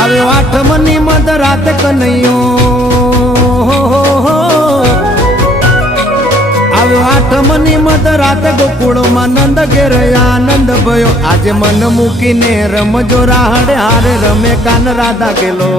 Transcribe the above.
આવ્યો આઠમની મધ રાત કનૈયો, આવ્યો આઠમની મધ રાત ગોકુળમાં નંદ ઘેર આનંદ ભયો. આજે મન મૂકીને રમજો રાહડે હારે રમે કાન રાધા કેલો.